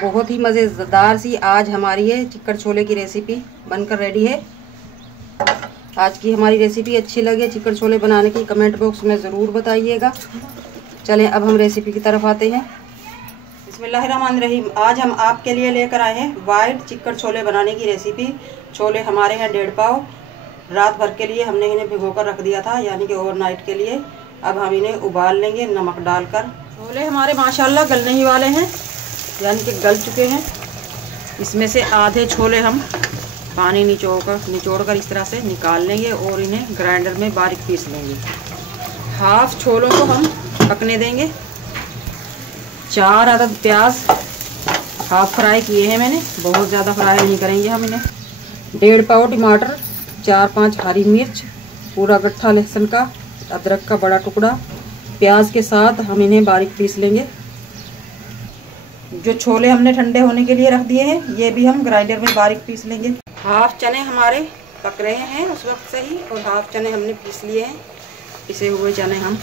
बहुत ही मज़ेदार सी आज हमारी ये चिकन छोले की रेसिपी बनकर रेडी है। आज की हमारी रेसिपी अच्छी लगे चिकन छोले बनाने की कमेंट बॉक्स में ज़रूर बताइएगा। चलें अब हम रेसिपी की तरफ आते हैं। बिस्मिल्लाहिर्रहमानिर्रहीम। आज हम आपके लिए लेकर आए हैं वाइट चिकन छोले बनाने की रेसिपी। छोले हमारे हैं 1.5 पाव। रात भर के लिए हमने इन्हें भिगोकर रख दिया था, यानी कि ओवरनाइट के लिए। अब हम इन्हें उबाल लेंगे नमक डालकर। छोले हमारे माशाल्लाह गलने ही वाले हैं, यानी कि गल चुके हैं। इसमें से आधे छोले हम पानी निचोड़कर इस तरह से निकाल लेंगे और इन्हें ग्राइंडर में बारीक पीस लेंगे। हाफ छोलों को हम पकने देंगे। 4 अदद प्याज हाफ फ्राई किए हैं मैंने, बहुत ज़्यादा फ्राई नहीं करेंगे हम इन्हें। 1.5 पाव टमाटर, 4-5 हरी मिर्च, पूरा गट्ठा लहसुन का, अदरक का बड़ा टुकड़ा। प्याज के साथ हम इन्हें बारीक पीस लेंगे। जो छोले हमने ठंडे होने के लिए रख दिए हैं ये भी हम ग्राइंडर में बारीक पीस लेंगे। हाफ चने हमारे पक रहे हैं उस वक्त से ही, और हाफ चने हमने पीस लिए हैं। पिसे हुए चने हम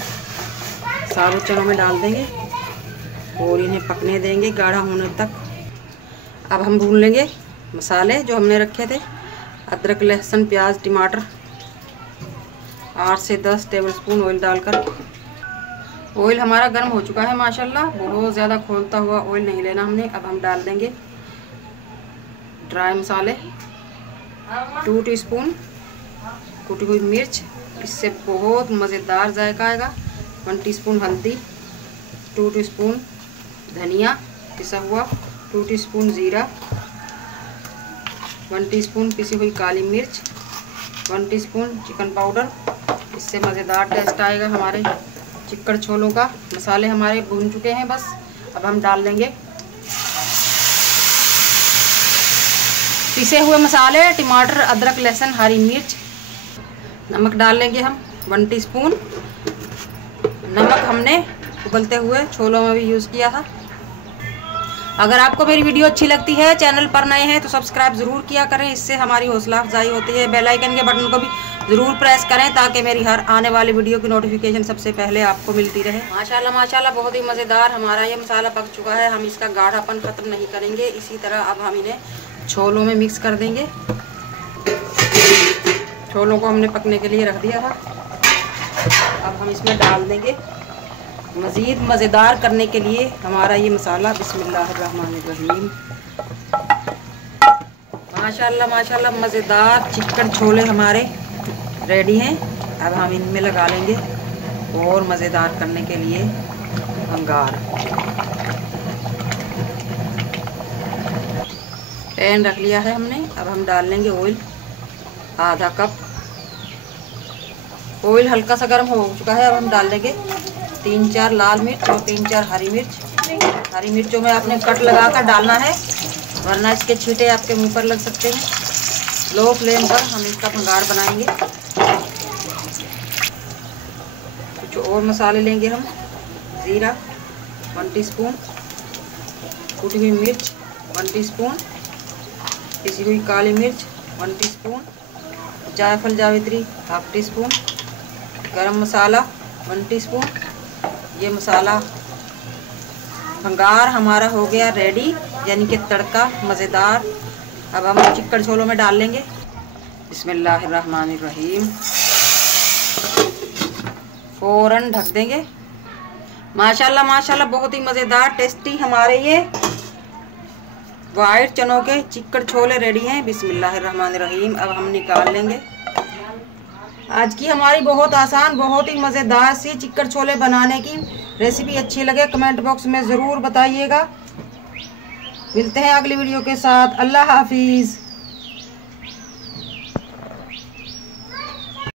साबुत चनों में डाल देंगे और इन्हें पकने देंगे गाढ़ा होने तक। अब हम भून लेंगे मसाले जो हमने रखे थे। अदरक, लहसुन, प्याज, टमाटर। 8 से 10 टेबलस्पून ऑयल डालकर। ऑयल हमारा गर्म हो चुका है माशाल्लाह, बहुत ज़्यादा खोलता हुआ ऑयल नहीं लेना हमने। अब हम डाल देंगे ड्राई मसाले। 2 टीस्पून कुटी हुई मिर्च, इससे बहुत मज़ेदार जायका आएगा। 1 टीस्पून हल्दी, 2 टीस्पून धनिया पिसा हुआ, 2 टीस्पून ज़ीरा, 1 टीस्पून पिसी हुई काली मिर्च, 1 टीस्पून चिकन पाउडर। इससे मज़ेदार टेस्ट आएगा हमारे चिकन छोलों का। मसाले हमारे भून चुके हैं बस। अब हम डाल देंगे पिसे हुए मसाले, टमाटर, अदरक, लहसुन, हरी मिर्च। नमक डाल लेंगे हम 1 टीस्पून। नमक हमने उबलते हुए छोलों में भी यूज़ किया था। अगर आपको मेरी वीडियो अच्छी लगती है, चैनल पर नए हैं तो सब्सक्राइब ज़रूर किया करें, इससे हमारी हौसला अफजाई होती है। बेल आइकन के बटन को भी ज़रूर प्रेस करें ताकि मेरी हर आने वाली वीडियो की नोटिफिकेशन सबसे पहले आपको मिलती रहे। माशाल्लाह माशाल्लाह बहुत ही मज़ेदार हमारा ये मसाला पक चुका है। हम इसका गाढ़ापन ख़त्म नहीं करेंगे। इसी तरह अब हम इन्हें छोलों में मिक्स कर देंगे। छोलों को हमने पकने के लिए रख दिया था। अब हम इसमें डाल देंगे मज़ीद मज़ेदार करने के लिए हमारा ये मसाला। बिस्मिल्लाहिर्रहमानिर्रहीम। माशाल्लाह माशाल्लाह मज़ेदार चिकन छोले हमारे रेडी हैं। अब हम इनमें लगा लेंगे और मज़ेदार करने के लिए अंगार। पैन रख लिया है हमने। अब हम डाल लेंगे ऑयल, आधा कप। ऑयल हल्का सा गर्म हो चुका है। अब हम डाल लेंगे 3-4 लाल मिर्च और 3-4 हरी मिर्च। हरी मिर्चों में आपने कट लगा कर डालना है, वरना इसके छींटे आपके मुंह पर लग सकते हैं। लो फ्लेम पर हम इसका भंगार बनाएंगे। कुछ और मसाले लेंगे हम। ज़ीरा 1 टीस्पून, कुटी हुई मिर्च 1 टीस्पून, पिसी हुई काली मिर्च 1 टीस्पून, जायफल जावित्री 1/2 टीस्पून, गरम मसाला 1 टीस्पून। ये मसाला भंगार हमारा हो गया रेडी, यानी कि तड़का मज़ेदार। अब हम चिकन छोलों में डाल लेंगे। बिस्मिल्लाहिर्रहमानिर्रहीम। फ़ौरन ढक देंगे। माशाल्लाह माशाल्लाह बहुत ही मज़ेदार टेस्टी हमारे ये वाइट चनों के चिकन छोले रेडी हैं। बिस्मिल्लाहिर्रहमानिर्रहीम। अब हम निकाल लेंगे। आज की हमारी बहुत आसान, बहुत ही मज़ेदार सी चिकन छोले बनाने की रेसिपी अच्छी लगे कमेंट बॉक्स में ज़रूर बताइएगा। मिलते हैं अगली वीडियो के साथ। अल्लाह हाफिज़।